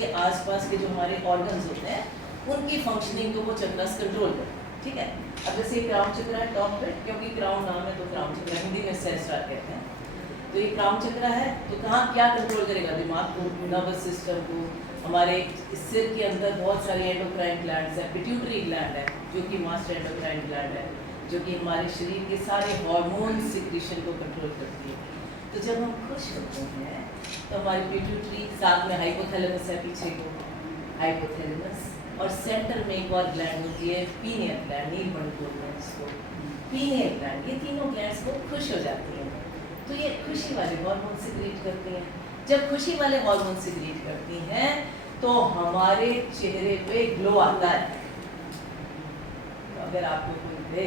उसके आसपास के जो हमारे ऑर्गन्स होते हैं उनकी फंक्शनिंग को वो चक्रास कंट्रोल करते हैं, ठीक है। अब जैसे क्राउन चक्र है टॉप पे, क्योंकि क्राउन नाम है तो क्राउन चक्र हिंदी में सहस्त्रार कहते हैं। तो ये क्राउन चक्र है तो कहाँ क्या कंट्रोल करेगा? दिमाग को, नर्वस सिस्टम को। हमारे सिर के अंदर बहुत सारे एंडोक्राइन ग्लैंड्स है, पिट्यूटरी ग्लैंड है जो कि मास्टर एंडोक्राइन ग्लैंड है, जो कि हमारे शरीर के सारे हार्मोन सिक्रीशन को कंट्रोल करती है। तो जब हम खुश होते हैं तो हमारी पिट्यूटरी, साथ में हाइपोथैलेमस है पीछे को, हाइपोथैलेमस, और सेंटर में एक और ग्लैंड होती है पीनियल ग्लैंड, नीलमणि बोलते हैं इसको, पीनियल ग्लैंड। ये तीनों ग्लैंड्स को खुश हो जाती हैं तो ये खुशी वाले हार्मोन सिक्रीट करती हैं। जब खुशी वाले हार्मोन सिक्रीट करती हैं तो हमारे चेहरे पे ग्लो आता है। तो अगर आपको कोई दे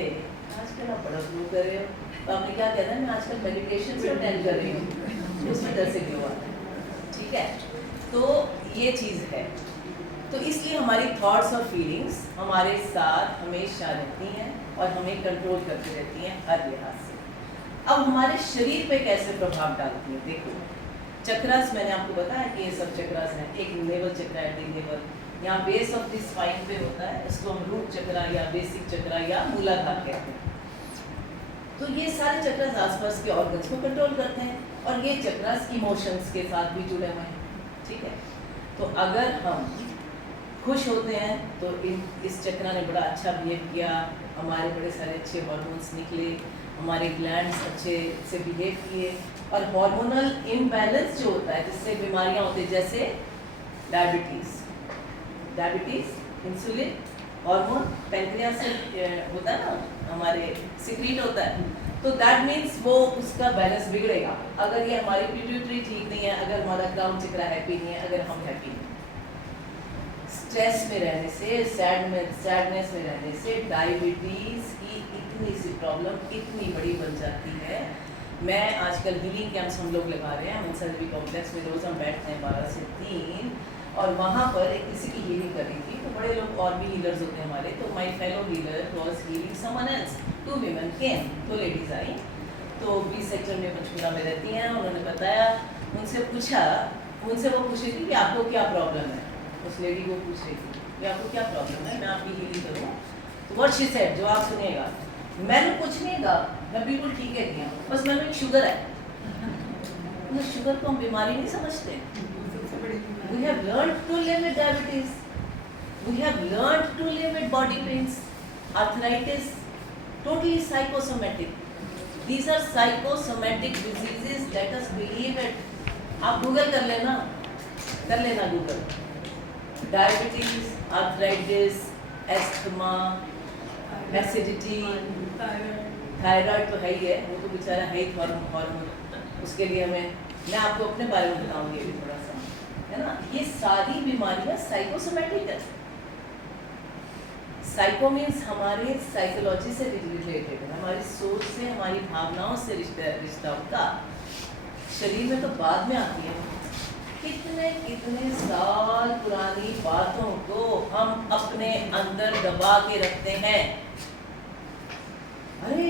आजकल आप बड़ा ग्लो कर रहे हो तो आपने क्या कहना है, मैं आजकल मेडिटेशन से अटेंड कर रही हूँ, उस वजह से ग्लो आता है, ठीक है। तो ये चीज़ है। तो इसलिए हमारी थॉट्स और फीलिंग्स हमारे साथ हमेशा रहती हैं और हमें कंट्रोल करती रहती हैं हर लिहाज से। अब हमारे शरीर पे कैसे प्रभाव डालती हैं? देखो, चक्रास मैंने आपको बताया कि ये सब चक्रास हैं। एक नेवल चक्र है, डी नेवल, यहाँ बेस ऑफ द स्पाइन पे होता है, इसको हम रूट चक्र या बेसिक चक्र या मूलाधार कहते हैं। तो ये सारे चक्रास आसपास के ऑर्गन्स को कंट्रोल करते हैं और ये चक्रास इमोशंस के साथ भी जुड़े हुए हैं, ठीक है। तो अगर हम खुश होते हैं तो इस चक्र ने बड़ा अच्छा बिहेव किया, हमारे बड़े सारे अच्छे हार्मोन्स निकले, हमारे ग्लैंड्स अच्छे से बिहेव किए, और हार्मोनल इम्बैलेंस जो होता है जिससे बीमारियां होती है, जैसे डायबिटीज, इंसुलिन हार्मोन पैंक्रियास से होता है ना, हमारे सिक्रीट होता है, तो दैट मीन्स वो उसका बैलेंस बिगड़ेगा अगर ये हमारी पिट्यूटरी ठीक नहीं है, अगर हमारा क्राउन चक्र हैप्पी नहीं है, अगर हम हैप्पी नहीं। स्ट्रेस में रहने से, सैडनेस में रहने से डायबिटीज़ की इतनी सी प्रॉब्लम इतनी बड़ी बन जाती है। मैं आजकल हीलिंग कैंप्स हम लोग लगा रहे हैं मनसरवी कॉम्प्लेक्स में, रोज़ हम बैठते हैं 12 से 3, और वहाँ पर एक किसी की हीलिंग कर रही थी, तो बड़े लोग और भी हीलर्स होते हैं हमारे, तो my fellow healer was healing someone else, 2 women केम, तो लेडीज़ आई, तो 20 सेक्टर में पंचकुला में रहती हैं। उन्होंने बताया, उनसे वो पूछ रही थी कि आपको क्या प्रॉब्लम है, उस लेडी को पूछ रही थी कि आपको क्या प्रॉब्लम है, मैं आपकी हीलिंग करूँ। तो व्हाट शी सेड, जो आप सुनिएगा, मैंने कुछ नहीं कहा, मैं बिल्कुल ठीक है दिया, बस मैंने एक शुगर है। तो शुगर को हम बीमारी नहीं समझते। We have learned to live with diabetes. We have learned to live with body pains, arthritis, totally psychosomatic. These are psychosomatic diseases. Let us believe it. आप गूगल कर लेना Google. Diabetes, arthritis, asthma, acidity, thyroid तो है ही है, वो तो बेचारा है ही हार्मोन, उसके लिए मैं आपको अपने बारे में बताऊंगी अभी थोड़ा सा, है ना। ये सारी बीमारियां साइकोसोमेटिक है। साइको मीन्स हमारे साइकोलॉजी से रिलेटेड है, हमारी सोच से, हमारी भावनाओं से रिश्ता होता। शरीर में तो बाद में आती है। कितने साल पुरानी बातों को हम अपने अंदर दबा के रखते हैं। अरे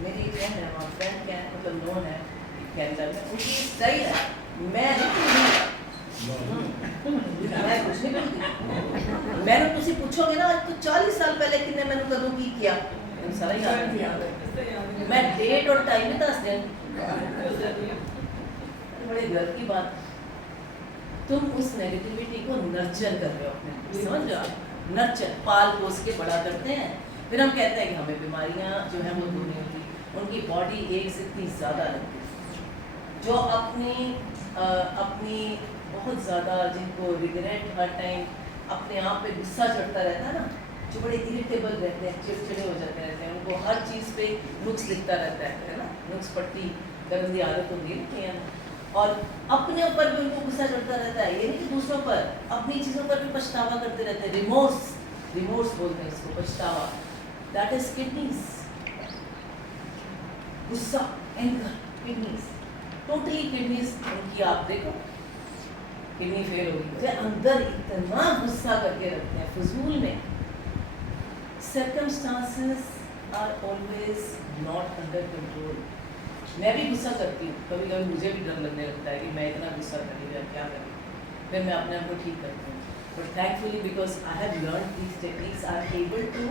मेरी फ्रेंड है, वहाँ फ्रेंड क्या है, मतलब नोन है कैनेडा में, उनकी सही है, मैं कुछ नहीं बोलती। मैंने तुझसे पूछोगे ना, तो 40 साल पहले कितने मैंने कदों की किया, सारा याद है, मैं डेट और टाइम में दस दिन। बड़े गर्व की बात, तुम उस नेगेटिविटी को नर्चर कर रहे हो अपने, समझ रहे हो, नर्चर, पाल पोस के बड़ा करते हैं। फिर हम कहते हैं कि हमें बीमारियां जो है वो दूर नहीं होती। उनकी बॉडी एक से इतनी ज़्यादा लगती है, जो अपनी बहुत ज़्यादा, जिनको रिग्रेट हर टाइम, अपने आप पे गुस्सा चढ़ता रहता है ना, जो बड़े इरिटेबल रहते हैं, चिड़चिड़े हो जाते रहते हैं, उनको हर चीज़ पे नुक्स दिखता रहता है ना, नुक्स पट्टी करने की आदत होती है, और अपने ऊपर भी उनको गुस्सा चढ़ता रहता है, ये नहीं कि दूसरों पर, अपनी चीज़ों पर भी पछतावा करते रहते हैं। रिमोर्स बोलते हैं इसको, पछतावा, दैट इज किडनीज। गुस्सा, एंगर, किडनीज, टोटली किडनीज उनकी, आप देखो किडनी फेल होगी, वे अंदर इतना गुस्सा करके रखते हैं फजूल में। Circumstances are always not under control. मैं भी गुस्सा करती हूँ, कभी कभी मुझे भी डर लगने लगता है कि मैं इतना गुस्सा कर रही हूँ, क्या करूँ, फिर मैं अपने आप को ठीक करती हूँ. But thankfully because I have learn these techniques I am able to